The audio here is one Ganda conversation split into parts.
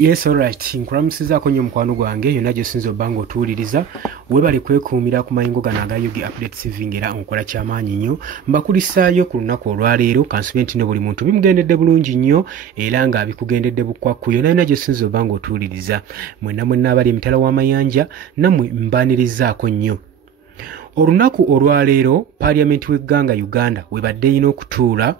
Yes, alright. Nkulamusiza ko nnyo mukwano gwange yonna gy'osinza obbanga otuwuliriza. Weebale kwekuumira ku mayingo gano aga Yugi Updates TV ng'era onkola ky'amaanyi nnyo. Mbakulisaayo ku lunaku olwaleero kansube nti ne buli muntu bimugendedde bulungi nnyo era nga bikugendedde bukwakku yonna gy'osinza obbanga otuwuliriza. Mwenna abali emitala w'amayanja nammwe mbaanirizaako nnyo. Olunaku olwaleero Paaliyamenti w'egganga Uganda webadde ino okutuula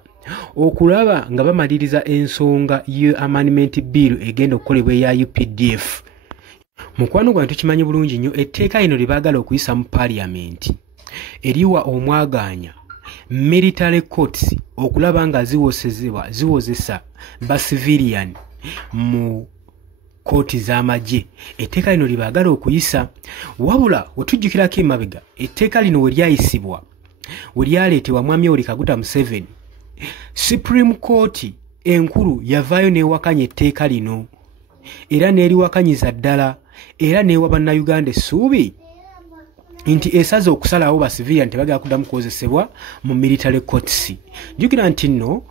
okulaba nga bamaliriza ensonga ye amendment bill egenda okukolebwa ya UPDF. Mukwano gwange tukimanyi bulungi nnyo etteeka lino libaagala okuyisa mu Paaliyamenti eriwa omwaganya military courts okulaba nga ziwozesa ba civilian mu kooti z'amagye. Etteeka lino libaagala okuyisa wabula wetujjukirako emabega etteeka lino we lyayisibwa we lyaleetebwa Mwami Yoweri Kaguta Museveni, Supreme Court enkulu yavaayo n'ewakanya etteeka lino era n'eriwakanyiza ddala era n'ewa bannayuganda essuubi nti esaze okusalawo ba civilian tebagala kuddamu kukozesebwa mu military courts. Jjukira nti nno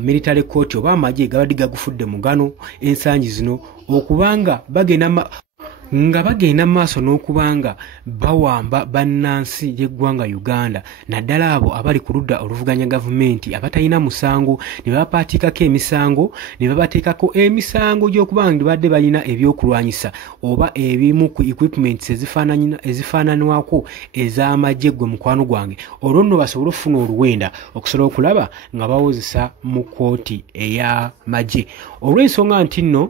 military court oba amagye gabadde gagufudde mugano ensangi zino okubanga bagenda maaso n'okubanga bawamba bannansi y'eggwanga Uganda naddala abo abali ku ludda oluvuganya gavumenti abatalina musango ne babapaatikako emisango ne babateekako emisango gy'okubanga badde balina ebyokulwanyisa oba ebimu ku equipments ezifaananwako ez'amagye gwe mukwano gwange olwo nno basobole okufuna oluwenda okusobola okulaba nga bawozesa mu kooti ey'amagye. Olw'ensonga nti nno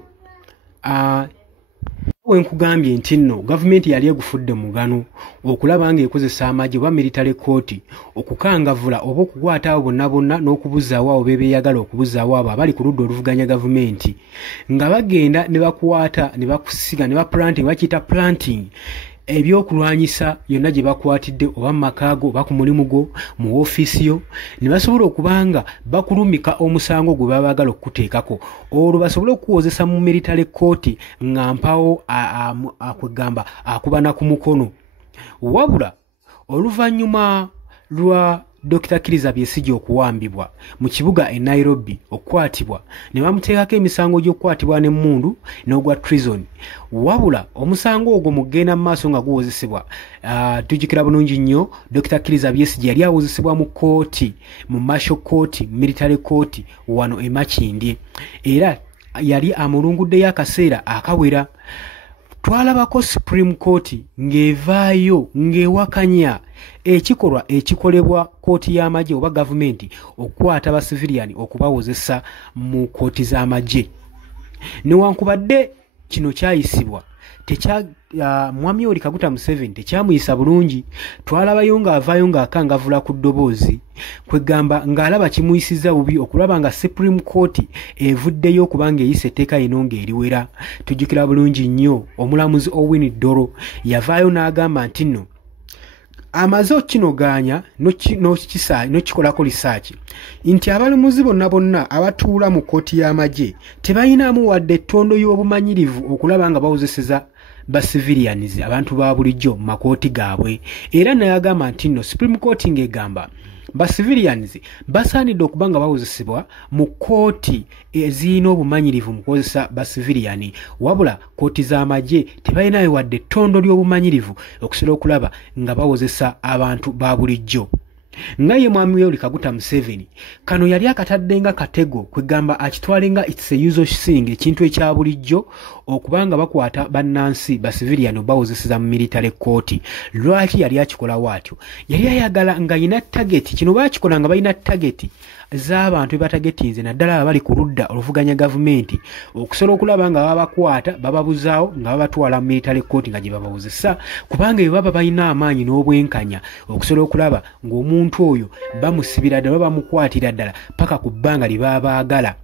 wenkugambye nti nno gavumenti yali egufudde mugano okulaba nga ekozesa amagye oba military court okukangavula oba okukwata abo bonna n'okubuzaawo abo beeyagala okubuzaawo abo abali ku ludda oluvuganya gavumenti nga bagenda ne bakwata ne bakusiga ne baplanting bakiyita planting ebyokulwanyisa yonna gye bakwatidde oba mu makaago oba ku mulimu gwo mu woofiisi yo ne basobola okubanga bakulumika omusango gwe baba baagala okukuteekako olwo basobole okuwozesa mu military court nga mpawo akwegamba akubana ku mukono. Wabula oluvannyuma lwa Dr. Kizza Besigye okuwambibwa mu kibuga e Nairobi okukwatibwa ne bamuteekako emisango gy'okukwatibwa n'emmundu n'ogwa treason. Wabula omusango ogwo mu kugenda mu maaso nga guwozesebwa tujjukira bulungi nnyo Dr. Kizza Besigye yali awozesebwa mu kooti mu martial court military court wano e Makindye era yali amulunguddeyo akaseera akawera. Twalabako Supreme Court ng'evaayo ng'ewakanya ekikolwa ekikolebwa kooti y'amagye oba gavumenti okukwata ba civilian okubawozesa mu kooti z'amagye. Newankubadde kino kyayisibwa Mwami Yoweri Kaguta Museveni tekyamuyisa bulungi. Twalabayo ng'avaayo ng'akangavula ku ddoboozi kwegamba ng'alaba kimuyisiza bubi okulaba nga Supreme Court evuddeyo okubanga eyisa etteeka lino ng'eriwera. Tujjukira bulungi nnyo omulamuzi Owini Dolo yavaayo n'agamba nti nno amaze okkinoganya n'okikolako lisaaki nti abalamuzi bonna abatuula mu kooti y'amagye tebalinamu wadde ettondo y'obumanyirivu okulaba nga bawozeseza ba civilians abantu ba bulijjo mu makooti gaabwe. Era naye agamba nti nno Supreme Court ng'egamba ba civilians basaanidde okuba nga bawozesebwa mu kooti ezirina obumanyirivu mu kukozesa ba civilian wabula kooti z'amagye tebalinayo wadde ettondo ly'obumanyirivu okusobola okulaba nga bawozesa abantu ba bulijjo. Nga ye Mwami Yoweri Kaguta Museveni kano yali akatadde nga katego kwegamba akitwale nga it's a usual thing ekintu ekya bulijjo okubanga bakwata bannansi ba civilian bawozeseza mu military court. Lwaki yali akikola watyo? Yali ayagala nga yina target kino bakikola nga balina target z'abantu bebatagetinze naddala abali ku ludda oluvuganya gavumenti okusobola okulaba nga babakwata bababuzaawo nga babatwala mu military court nga gye babawozesa kubanga bwe baba balina amaanyi n'obwenkanya okusobola okulaba ng'omuntu oyo bamusibira ddala bamukwatira ddala paka ku bbanga lye baba baagala.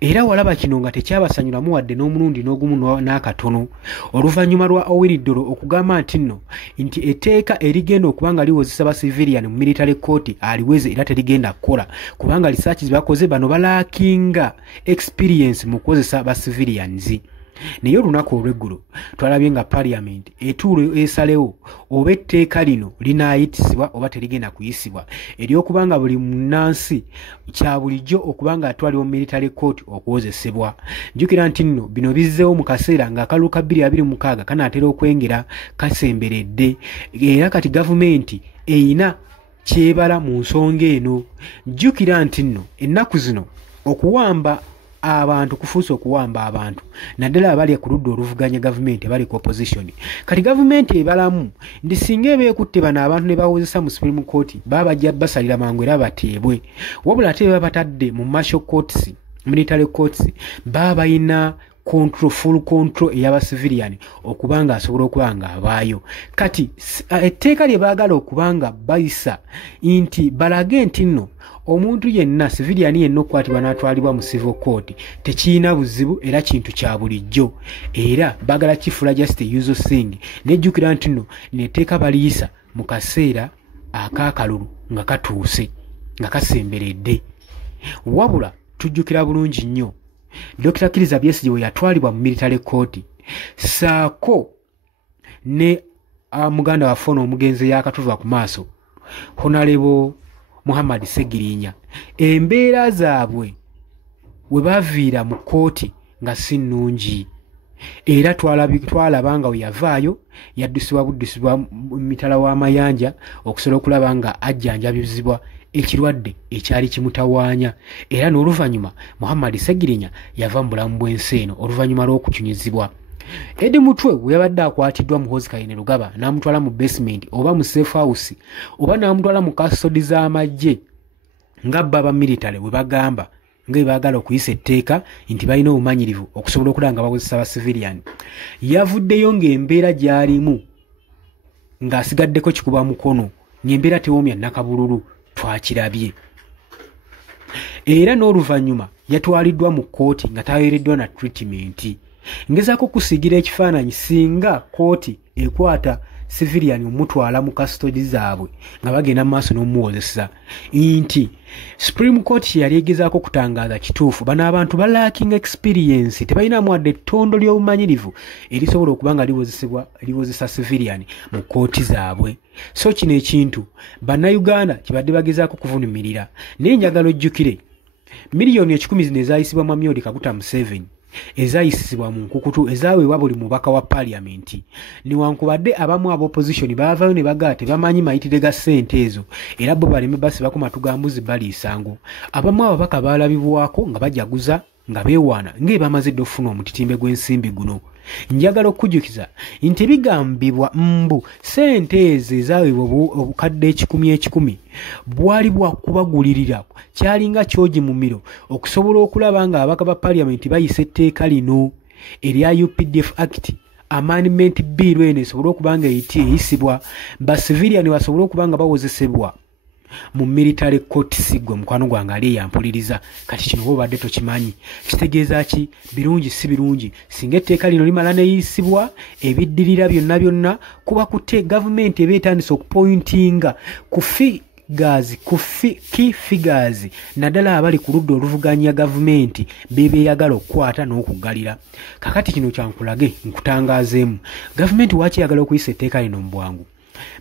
Era walaba kino nga tekyabasanyulamu wadde n'omulundi n'ogumu n'akatono oluvannyuma lwa Owini Dolo okugamba nti etteeka erigenda okubanga liwozesa ba civilian mu military court aliweze era terigenda kukola kubanga lisaaki ze bakoze bano balaakinga experience mu kukozesa ba civilians. naye olunaku olw'eggulu twalabye nga parliament etuulo esalewo oba etteeka lino linaayitibwa oba terigenda kuyisibwa eryokubanga buli munnansi kya bulijjo okubanga atwaliwo military court okuwozesebwa. Njukira nti nno bino bizzeewo mu kaseera ng'akalulu ka 2026 kanaatera okwengera kasemberedde era kati gavumenti eyina kyebala mu nsonga eno. Jjukira nti nno ennaku zino okuwamba abantu kufuuse okuwamba abantu naddala abali ku ludda oluvuganya gavumenti abali ku opposition. Kati gavumenti ebalamu ndi singa ebeekutte bano abantu ne bawozesa mu Supreme Court baba bajja basalira mangu era bateebwe, wabula ate baba batadde mu martial courts, military courts baba bayina full control ey'aba civilian okubanga asobola okubanga abaayo. Kati etteeka lye baagala okubanga bayisa nti balage nti nno omuntu yenna civilian yenna okukwatibwa n'atwalibwa mu civil court tekiina buzibu era kintu kya bulijjo era baagala kifuula just use thing. Nejjukira nti nno netteeka baliyisa mu kaseera ak'akalulu nga katuuse nga kasemberedde, wabula tujjukira bulungi nnyo Dr. Kizza Besigye we yatwalibwa mu military court saako ne muganda waffe omugenzi yakatuva ku maaso Honorable Muhammad Segirinya, embeera zaabwe we baviira mu kooti nga si nnungi era twalaba nga we yavaayo yaddusibwa buddusibwa mitala w'amayanja okusobola okulaba nga ajjanjabizibwa ekirwadde ekyali kimutawaanya era n'oluvannyuma Muhammad Segirinya yava mu bulamu bw'ensi eno oluvannyuma lw'okukyunyizibwa. Eddie Mutwe we yabadde akwatiddwa mu Hoozi Kayine Lugaba n'amutwala mu basement oba mu safe house oba n'amutwala mu custody z'amagye nga baba military we bagamba nga baagala okuyisa etteeka nti balina obumanyirivu okusobola okulaba nga bawozesa ba civilian. Yavuddeyo ng'embeera gy'alimu ng'asigaddeko kikuba mukono ng'embeera tewoomya nakabululu twakirabye era n'oluvannyuma yatwaliddwa mu kooti nga taweereddwa na treatment. Ngezaako kusigira ekifaananyi singa kooti ekwata civilian omutwala mu custody zaabwe nga bagenda mu maaso n'omuwozesa nti Supreme Court yali egezaako kutangaaza kituufu bano abantu balacking experience tebalinamu wadde ettondo ly'obumanyirivu erisobola okuba nga liwozesa civilian mu kooti zaabwe. So kino ekintu bannayuganda kibadde bagezaako kuvunumirira naye njagala ojjukire miliyoni 10 zino ezayisibwa mu Amyori Kaguta Museveni ezayisibwa mu nkukutu ezaweebwa buli mubaka wa parliament newankubadde abamu ab'opposition baavaayo ne bagaa tebamanyi mayitire ga ssente ezo era bo baleme basiba ku matu ga mbuzi baliisango. Abamu ababaka baalabibwako nga bajaguza nga beewaana ng'ebamaze dde okufuna omutitimbe gw'ensimbi guno. Njagala okujjukiza nti bigambibwa mbu ssente ezo ezaweebwa obukadde 10,000 bwali bwakubagulirira kyalinga kyogi mu miro okusobola okulaba nga ababaka ba parliament bayisa etteeka lino erya UPDF Act Amendment Bill eno esobole okuba nga eyisibwa ba civilian basobole okuba nga bawozesebwa mu military court. Sigwe mukwano gwange ali yampuliriza kati kino obadde tokimanyi kitegeeza ki birungi si birungi singa etteeka lino limala neyisibwa ebiddirira byonna kuba kutte gavumenti ebeetandisa okupointinga ku key figures naddala abali ku ludda oluvuganya gavumenti bebeeyagala okukwata n'okuggalira. Kakati kino kyankulage nkutangaazeemu gavumenti waakiyagala okuyisa etteeka lino mu bwangu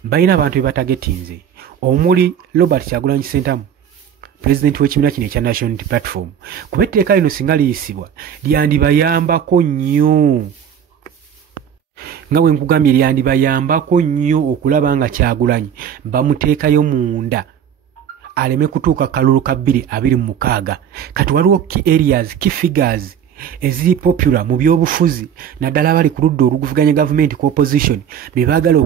balina abantu bebatagetinze omuli Robert Kyagulanyi Ssentamu President w'ekibiina kino ekya National Unity Platform. Kuba etteeka lino singa liyisibwa lyandibayambako nnyo nga bwe nkugambye lyandibayambako nnyo okulaba nga Kyagulanyi bamuteekayo munda aleme kutuuka kalulu ka 2026. Kati waliwo key areas key figures eziri popular mu byobufuzi naddala abali ku ludda oluvuganya gavumenti ku opposition be baagala